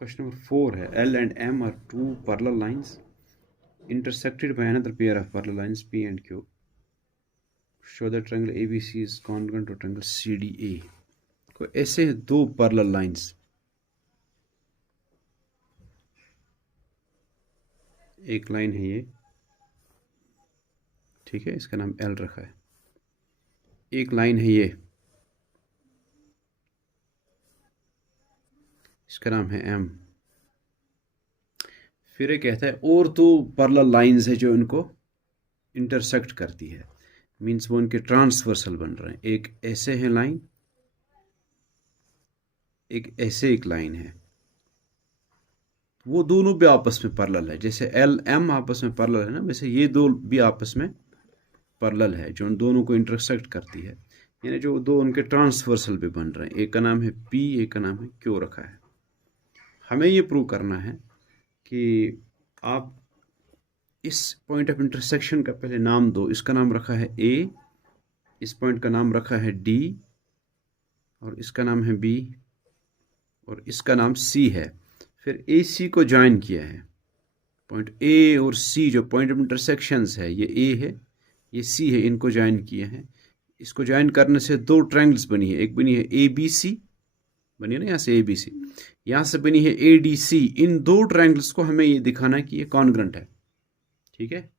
Question number 4 है L and M are two parallel lines intersected by another pair of parallel lines P and Q. Show that triangle ABC is congruent to triangle CDA. को ऐसे दो parallel lines, एक line है ये, ठीक है, इसका नाम L रखा है। एक लाइन है ये, इसका नाम है M। फिर ये कहता है और दो पैरेलल लाइंस है जो इनको इंटरसेक्ट करती है, मीन्स वो इनके ट्रांसवर्सल बन रहे हैं। एक ऐसे है लाइन, एक ऐसे एक लाइन है, वो दोनों भी आपस में पैरेलल है। जैसे L M आपस में पैरेलल है ना, वैसे ये दो भी आपस में पैरेलल है जो उन दोनों को इंटरसेक्ट करती है, यानी जो दो उनके ट्रांसवर्सल भी बन रहे हैं। एक का नाम है P, एक का नाम है Q रखा है। हमें ये प्रूव करना है कि आप इस पॉइंट ऑफ इंटरसेक्शन का पहले नाम दो। इसका नाम रखा है A, इस पॉइंट का नाम रखा है D, और इसका नाम है B, और इसका नाम C है। फिर AC को ज्वाइन किया है। पॉइंट A और C जो पॉइंट ऑफ इंटरसेक्शंस है, ये A है, ये C है, इनको ज्वाइन किया है। इसको ज्वाइन करने से दो ट्रायंगल्स बनी है। एक बनी है ABC, बनी है ना यहाँ से ABC, यहाँ से बनी है ADC। इन दो ट्रायंगल्स को हमें ये दिखाना है कि ये कॉन्ग्रुएंट है, ठीक है,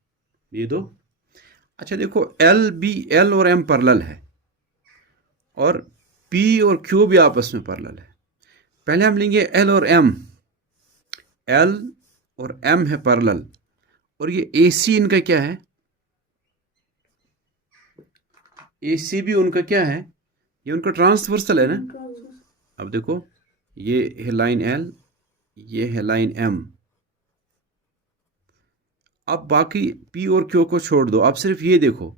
ये दो। अच्छा देखो, L और M पैरेलल है और P और Q भी आपस में पैरेलल है। पहले हम लेंगे L और M। L और M है पैरेलल, और ये AC इनका क्या है, AC भी उनका क्या है, ये उनका ट्रांसवर्सल है ना। अब देखो, ये है लाइन L, ये है लाइन M। अब बाकी P और Q को छोड़ दो, आप सिर्फ ये देखो,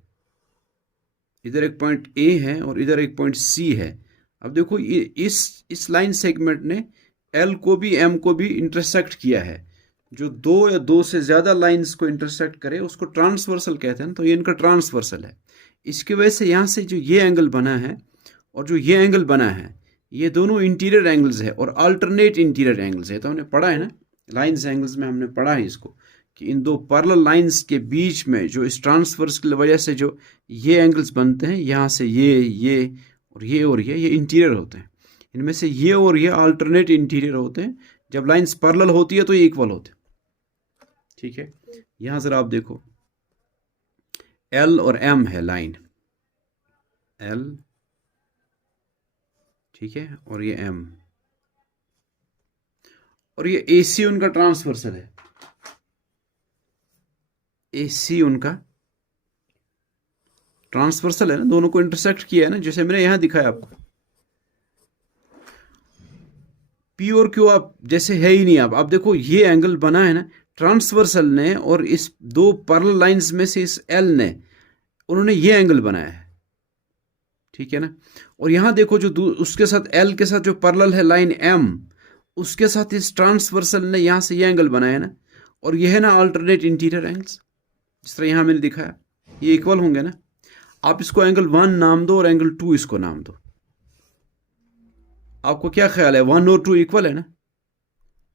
इधर एक पॉइंट A है और इधर एक पॉइंट C है। अब देखो, ये इस लाइन सेगमेंट ने L को भी M को भी इंटरसेक्ट किया है। जो दो या दो से ज़्यादा लाइंस को इंटरसेक्ट करे उसको ट्रांसवर्सल कहते हैं ना, तो ये इनका ट्रांसवर्सल है। इसकी वजह से यहाँ से जो ये एंगल बना है और जो ये एंगल बना है, ये दोनों इंटीरियर एंगल्स है और अल्टरनेट इंटीरियर एंगल्स है। तो हमने पढ़ा है ना, लाइंस एंगल्स में हमने पढ़ा है इसको, कि इन दो पैरेलल लाइंस के बीच में जो इस ट्रांसवर्स की वजह से जो ये एंगल्स बनते हैं, यहाँ से ये और ये इंटीरियर होते हैं। इनमें से ये और ये अल्टरनेट इंटीरियर होते हैं। जब लाइंस पैरेलल होती है तो ये इक्वल होते हैं, ठीक है। यहाँ जरा आप देखो, L और M है लाइन, L, ठीक है, और ये M, और ये AC उनका ट्रांसवर्सल है। AC उनका ट्रांसवर्सल है ना, दोनों को इंटरसेक्ट किया है ना, जैसे मैंने यहां दिखाया आपको। P और Q आप जैसे है ही नहीं। आप देखो, ये एंगल बना है ना ट्रांसवर्सल ने, और इस दो पैरेलल लाइंस में से इस L ने, उन्होंने ये एंगल बनाया है, ठीक है ना। और यहां देखो, जो उसके साथ L के साथ जो पैरेलल है लाइन M, उसके साथ इस ट्रांसवर्सल ने यहां से ये एंगल बनाया है ना, और ये है ना अल्टरनेट इंटीरियर एंगल्स, जिस तरह यहां मैंने दिखाया, ये इक्वल होंगे ना। आप इसको एंगल 1 नाम दो और एंगल 2 इसको नाम दो। आपको क्या ख्याल है, 1 और 2 इक्वल है ना?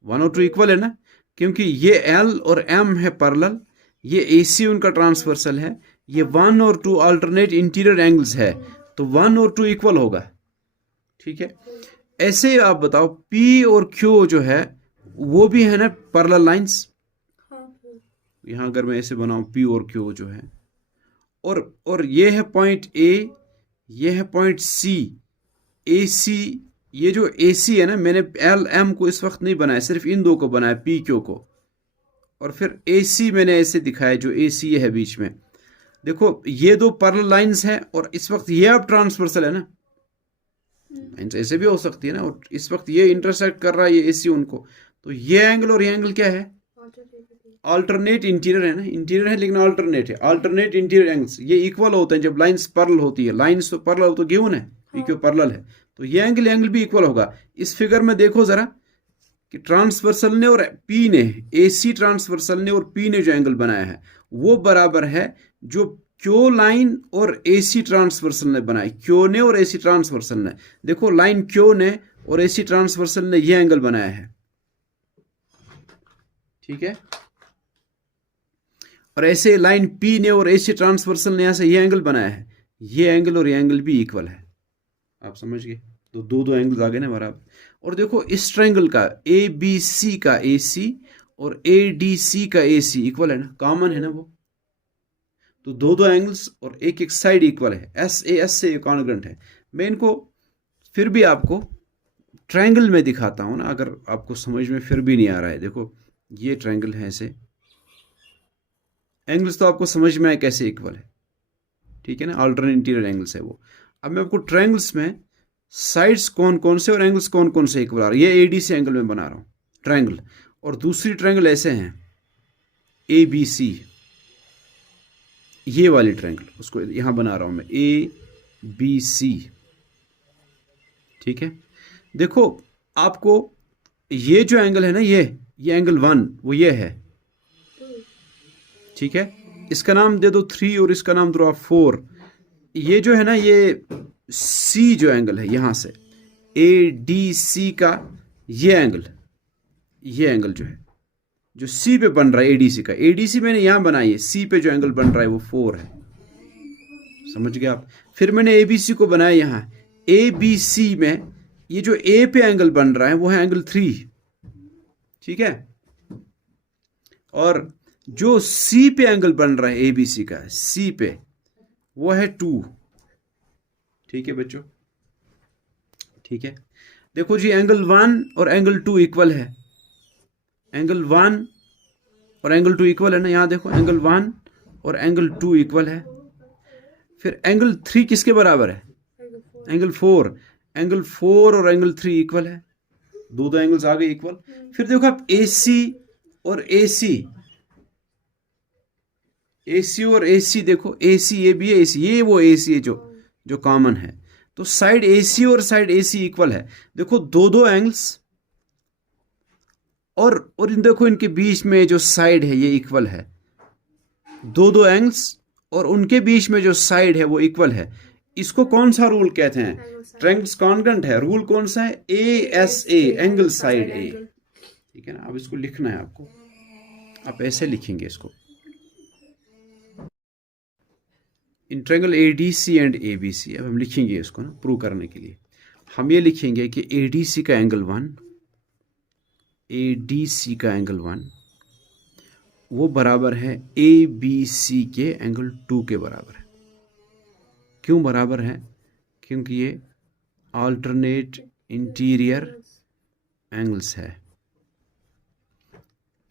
1 और 2 इक्वल है ना, क्योंकि ये L और M है पैरेलल, ये AC उनका ट्रांसवर्सल है, ये 1 और 2 अल्टरनेट इंटीरियर एंगल्स है, तो 1 और 2 इक्वल होगा, ठीक है। ऐसे आप बताओ, P और Q जो है वो भी है ना पैरेलल लाइंस। यहां अगर मैं ऐसे बनाऊं, P और Q जो है, और ये है पॉइंट A, ये है पॉइंट C, AC, ये जो AC है ना, मैंने L M को इस वक्त नहीं बनाया, सिर्फ इन दो को बनाया, P Q को, और फिर AC मैंने ऐसे दिखाया, जो AC है बीच में। देखो, ये दो पैरेलल लाइंस हैं और इस वक्त ये अब ट्रांसवर्सल है ना, लाइंस ऐसे भी हो सकती है ना, और इस वक्त ये इंटरसेक्ट कर रहा है ये AC उनको, तो ये एंगल और ये एंगल क्या है, अल्टरनेट इंटीरियर है ना, इंटीरियर है लेकिन अल्टरनेट है। अल्टरनेट इंटीरियर एंगल्स ये इक्वल होते हैं जब लाइंस पैरेलल होती है। लाइंस तो पैरेलल तो गिवन है, P Q पैरेलल है, तो ये एंगल भी इक्वल होगा। इस फिगर में देखो जरा कि ट्रांसवर्सल ने और P ने, AC ट्रांसवर्सल ने और P ने जो एंगल बनाया है वो बराबर है जो Q लाइन और AC ट्रांसवर्सल ने बनाई। Q ने और AC ट्रांसवर्सल ने, देखो लाइन Q ने और AC ट्रांसवर्सल ने ये एंगल बनाया है, ठीक है। और ऐसे लाइन पी ने और ऐसे ट्रांसवर्सल ने यहां से ये एंगल बनाया है, ये एंगल और ये एंगल भी इक्वल है, आप समझ गए। तो दो दो एंगल्स आ गए ना बराबर। और देखो इस ट्रायंगल का ए बी सी का ए सी और ए डी सी का ए सी इक्वल है ना, कॉमन है ना वो। तो दो दो एंगल्स और एक एक साइड इक्वल है, एस ए एस से कॉन्ग्रेंट है। मैं इनको फिर भी आपको ट्रायंगल में दिखाता हूं ना, अगर आपको समझ में फिर भी नहीं आ रहा है। देखो ये ट्रायंगल है, ऐसे एंगल्स तो आपको समझ में आए कैसे इक्वल है, ठीक है ना, अल्टरनेट इंटीरियर एंगल्स है वो। अब मैं आपको ट्रायंगल्स में साइड्स कौन कौन से और एंगल्स कौन कौन से इक्वल आ रहे हैं, ये एडी से एंगल में बना रहा हूं ट्रायंगल। और दूसरी ट्रायंगल ऐसे हैं ए बी सी, ये वाली ट्रायंगल उसको यहां बना रहा हूं मैं, ए बी सी, ठीक है। देखो आपको ये जो एंगल है ना, ये एंगल 1 वो ये है, ठीक है। इसका नाम दे दो 3 और इसका नाम दो 4। ये जो है ना, ये सी जो एंगल है यहां से ए डी सी का ये एंगल जो है, जो सी पे बन रहा है एडीसी का, एडीसी मैंने यहां बनाई है, सी पे जो एंगल बन रहा है वो 4 है, समझ गए आप। फिर मैंने एबीसी को बनाया यहां, एबीसी में ये जो ए पे एंगल बन रहा है वो है एंगल 3, ठीक है। और जो सी पे एंगल बन रहा है एबीसी का, सी पे वो है 2, ठीक है बच्चों, ठीक है। देखो जी एंगल 1 और एंगल 2 इक्वल है, एंगल 1 और एंगल 2 इक्वल है ना, यहां देखो एंगल 1 और एंगल 2 इक्वल है। फिर एंगल 3 किसके बराबर है, एंगल 4, एंगल 4 और एंगल 3 इक्वल है, दो दो एंगल्स आ गए इक्वल। फिर देखो आप एसी और एसी, एसी और एसी देखो, एसी ये भी है, एसी ये वो एसी है जो कॉमन है। तो साइड एसी और साइड एसी इक्वल है। देखो दो दो एंगल्स और इन देखो इनके बीच में जो साइड है ये इक्वल है, दो दो एंगल्स और उनके बीच में जो साइड है वो इक्वल है। इसको कौन सा रूल कहते हैं, ट्रायंगल्स कॉन्ग्रेंट है। रूल कौन सा है, A S A, angle side A, ठीक है ना। अब इसको लिखना है आपको, आप ऐसे लिखेंगे इसको, in triangle ADC and ABC. अब हम लिखेंगे इसको ना प्रूव करने के लिए, हम ये लिखेंगे कि एडीसी का एंगल 1, एडीसी का एंगल 1 वो बराबर है ए बी सी के एंगल 2 के बराबर है। क्यों बराबर है, क्योंकि ये अल्टरनेट इंटीरियर एंगल्स है।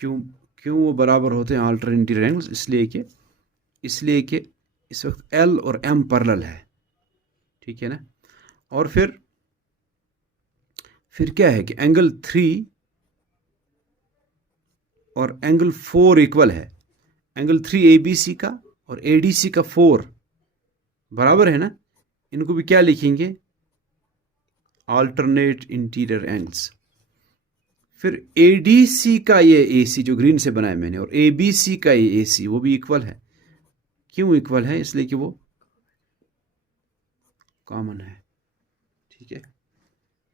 क्यों वो बराबर होते हैं अल्टरनेट इंटीरियर एंगल्स, इसलिए कि इस वक्त एल और एम पैरेलल है, ठीक है ना। और फिर क्या है कि एंगल 3 और एंगल 4 इक्वल है, एंगल 3 एबीसी का और एडीसी का 4 बराबर है ना। इनको भी क्या लिखेंगे, अल्टरनेट इंटीरियर एंगल्स। फिर एडीसी का ये एसी जो ग्रीन से बनाया मैंने और एबीसी का ये एसी वो भी इक्वल है। क्यों इक्वल है, इसलिए कि वो कॉमन है, ठीक है।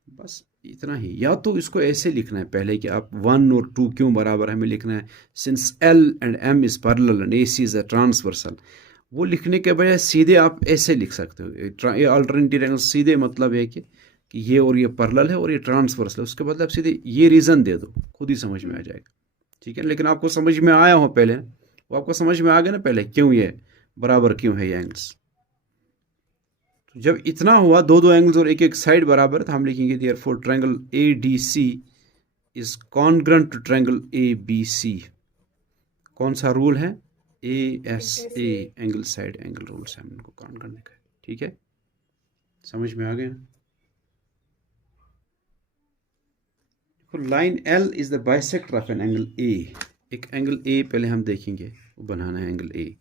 बस इतना ही। या तो इसको ऐसे लिखना है पहले कि आप 1 और 2 क्यों बराबर है, हमें लिखना है since L and M is parallel and AC is a transversal. वो लिखने के बजाय सीधे आप ऐसे लिख सकते हो, ये अल्टरनेटिव एंगल सीधे मतलब है कि ये और ये पैरेलल है और ये ट्रांसवर्सल है, उसके बदले आप सीधे ये रीज़न दे दो, खुद ही समझ में आ जाएगा, ठीक है। लेकिन आपको समझ में आया हो पहले, वो आपको समझ में आ गया ना पहले क्यों ये बराबर क्यों है ये एंगल्स। तो जब इतना हुआ दो दो एंगल्स और एक एक साइड बराबर, तो हम लिखेंगे therefore triangle A D C is congruent to triangle A B C. कौन सा रूल है, A S A, angle side angle rule से हम इनको कॉन्ग्रेंट लिखा है, ठीक है। समझ में आ गया। Line L is the bisector of an angle A. एक एंगल ए पहले हम देखेंगे, वो बनाना है एंगल ए,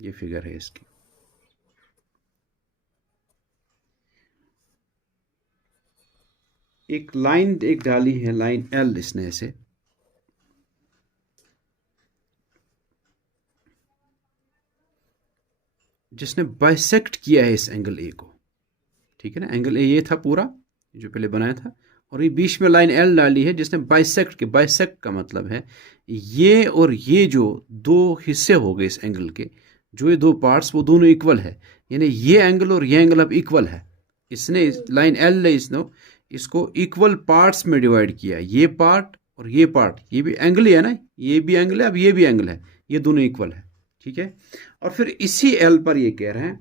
ये फिगर है इसकी। एक लाइन एक डाली है, लाइन एल इसने ऐसे, जिसने बाइसेक्ट किया है इस एंगल ए को, ठीक है ना। एंगल ए ये था पूरा जो पहले बनाया था, और ये बीच में लाइन एल डाली है जिसने बाइसेक्ट के, बाइसेक्ट का मतलब है ये और ये जो दो हिस्से हो गए इस एंगल के, जो ये दो पार्ट्स वो दोनों इक्वल है, यानी ये एंगल और ये एंगल अब इक्वल है। इसने लाइन एल ने इसको इक्वल पार्ट्स में डिवाइड किया, ये पार्ट और ये पार्ट, ये भी एंगल ही है ना, ये भी एंगल है, अब ये भी एंगल है, ये दोनों इक्वल है, ठीक है। और फिर इसी एल पर ये कह रहे हैं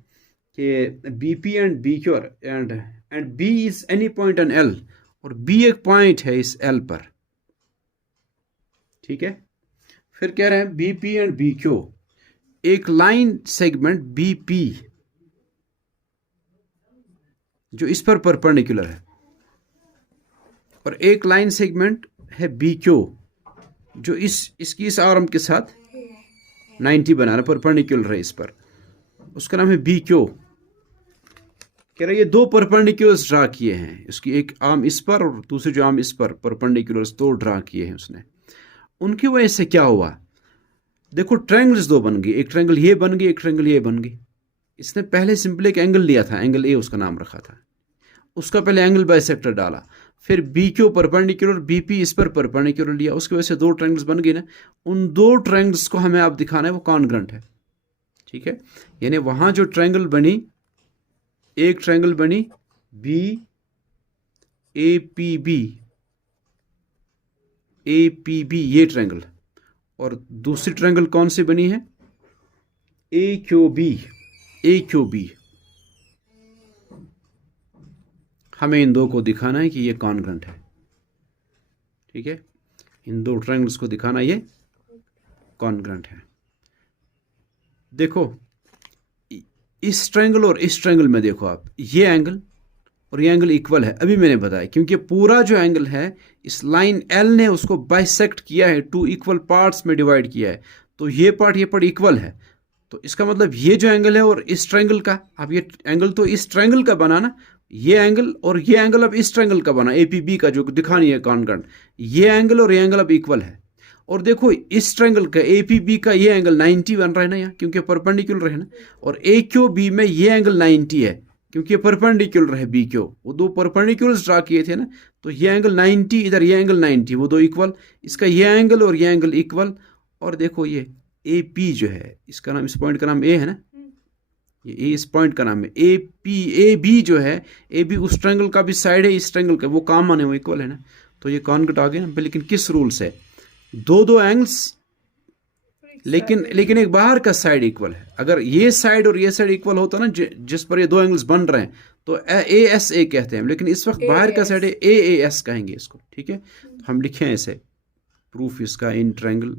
कि B P and B Q and B is any point on L, और बी एक पॉइंट है इस एल पर, ठीक है। फिर कह रहे हैं B P and B Q, एक लाइन सेगमेंट बी पी जो इस पर परपेंडिकुलर है, और एक लाइन सेगमेंट है बी क्यू जो इसकी इस आर्म के साथ 90 बना रहा, परपेंडिकुलर है इस पर, उसका नाम है बी क्यू। कह रहा है ये दो परपेंडिकुलर्स ड्रा किए हैं, उसकी एक आर्म इस पर और दूसरी जो आर्म इस पर, परपेंडिकुलर्स दो ड्रा किए हैं उसने। उनकी वजह से क्या हुआ, देखो ट्रायंगल्स दो बन गई, एक ट्रायंगल ये बन गई, एक ट्रायंगल ये बन गई। इसने पहले सिंपल एक एंगल लिया था, एंगल ए उसका नाम रखा था, उसका पहले एंगल बाइसेक्टर डाला, फिर B Q perpendicular, B P इस पर परपेंडिकुलर लिया, उसकी वजह से दो ट्रायंगल्स बन गई ना। उन दो ट्रायंगल्स को हमें अब दिखाना है वो कॉन्ग्रुएंट है, ठीक है। यानी वहां जो ट्रायंगल बनी, एक ट्रायंगल बनी B A P B, A P B ये ट्रायंगल, और दूसरी ट्रायंगल कौन सी बनी है, A Q B, A Q B. हमें इन दो को दिखाना है कि ये कॉन्ग्रुएंट है, ठीक है। इन दो ट्रायंगल्स को दिखाना ये कॉन्ग्रुएंट है। देखो इस ट्रायंगल और इस ट्रायंगल में देखो आप, ये एंगल और ये एंगल इक्वल है, अभी मैंने बताया, क्योंकि पूरा जो एंगल है इस लाइन एल ने उसको बाइसेक्ट किया है, टू इक्वल पार्ट्स में डिवाइड किया है, तो ये पार्ट इक्वल है। तो इसका मतलब ये जो एंगल है और इस ट्रायंगल का, अब ये एंगल तो इस ट्रायंगल का बना ना, ये एंगल और ये एंगल अब इस ट्रायंगल का बना, एपीबी का जो दिखानी है कॉन्ग्रुएंट, ये एंगल और ये एंगल अब इक्वल है। और देखो इस ट्रायंगल का एपीबी का ये एंगल 90 बन रहा है ना यहाँ, क्योंकि परपेंडिकुलर है ना, और ए क्यू बी में ये एंगल 90 है क्योंकि परपेंडिकुलर है बी क्यू, वो दो परपेंडिकुलर्स ड्रा किए थे ना, तो ये एंगल 90 इधर, ये एंगल 90, वो दो इक्वल, इसका ये एंगल और ये एंगल इक्वल। और देखो ये ए पी जो है, इसका नाम, इस पॉइंट का नाम ए है ना, ये ए इस पॉइंट का नाम है, ए पी, ए बी जो है, ए बी उस ट्रायंगल का भी साइड है, इस ट्रायंगल का, वो कॉमन है, वो इक्वल है ना, तो ये कॉन्ग्रुएंट आ गया ना। लेकिन किस रूल से, दो एंगल्स, लेकिन एक बाहर का साइड इक्वल है। अगर ये साइड और ये साइड इक्वल होता ना, जिस पर ये दो एंगल्स बन रहे हैं, तो ए एस ए कहते हैं, लेकिन इस वक्त बाहर का साइड है, ए एस कहेंगे इसको, ठीक है। तो हम लिखे हैं इसे, प्रूफ इसका इन ट्रायंगल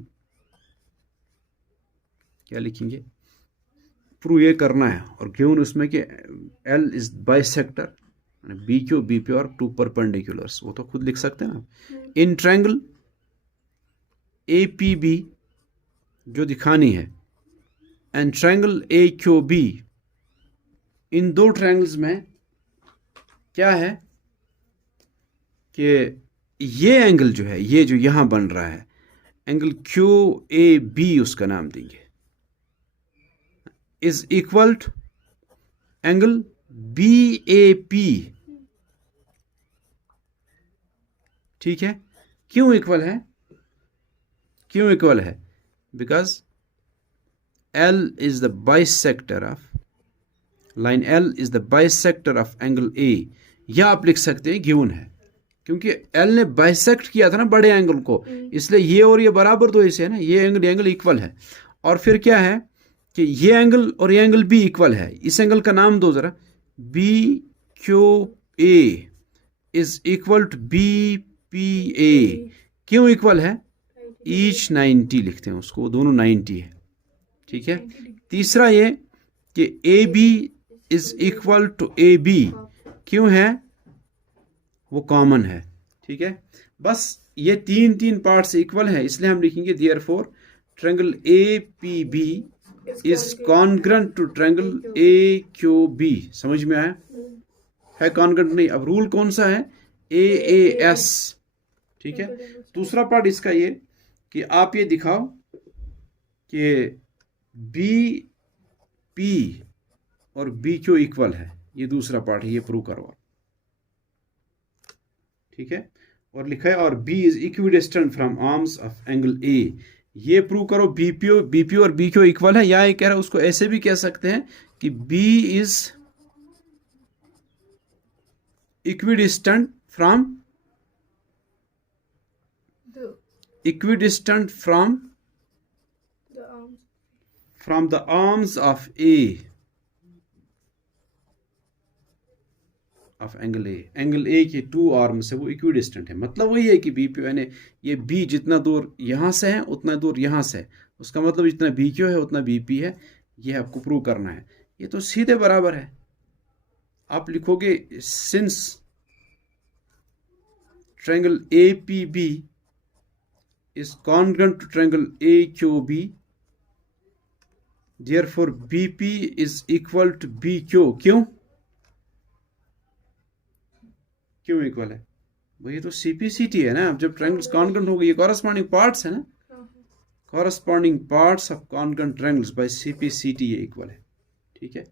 क्या लिखेंगे, प्रूव ये करना है, और गिवन उसमें कि L is bisector, B Q B P और टू परपेंडिकुलर्स, वो तो खुद लिख सकते हैं ना। In triangle A P B जो दिखानी है, and triangle A Q B, इन दो ट्रायंगल्स में क्या है कि ये एंगल जो है, ये जो यहां बन रहा है एंगल क्यू ए बी, उसका नाम देंगे, is equal to angle B A P, ठीक है। क्यों इक्वल है, क्यों इक्वल है, because L is the bisector of line, L is the bisector of angle A, या आप लिख सकते हैं गिवन है, क्योंकि L ने बाइसेक्ट किया था ना बड़े एंगल को, इसलिए ये और ये बराबर तो इसे है ना, ये एंगल इक्वल है। और फिर क्या है कि ये एंगल और ये एंगल भी इक्वल है, इस एंगल का नाम दो जरा, B Q A is equal to B P A. क्यों इक्वल है, ईच 90 लिखते हैं उसको, दोनों 90 है, ठीक है। तीसरा ये कि A B is equal to A B, क्यों है, वो कॉमन है, ठीक है। बस ये तीन पार्ट्स इक्वल है, इसलिए हम लिखेंगे therefore triangle A P B is congruent to triangle A Q B. समझ में आया, है कॉन्ग्रुएंट नहीं। अब रूल कौन सा है, ए एस, ठीक है। दूसरा पार्ट इसका ये कि आप ये दिखाओ कि बी पी और बी क्यू इक्वल है, ये दूसरा पार्ट है, ये प्रूव करवाओ, ठीक है, और लिखा है और B is equidistant from arms of angle A. ये प्रूव करो बीपीओ और बीक्यू इक्वल है, या ये कह रहा है उसको ऐसे भी कह सकते हैं कि B is equidistant from the arms of A of angle A के टू आर्म से वो इक्विडिस्टेंट है। मतलब वही है कि बीपीओ यानी ये बी जितना दूर यहां से है उतना दूर यहां से है, उसका मतलब जितना बीक्यू है उतना बीपी है। ये आपको प्रूव करना है, ये तो सीधे बराबर है। आप लिखोगे since triangle APB is congruent to triangle AQB, therefore BP is equal to BQ। क्यों इक्वल है भाई? तो CPCT है ना। अब जब ट्रायंगल्स कॉन्ग्रुएंट हो गए, ये कॉरस्पॉन्डिंग पार्ट्स है ना, corresponding parts of congruent triangles by CPCT ये इक्वल है। ठीक है।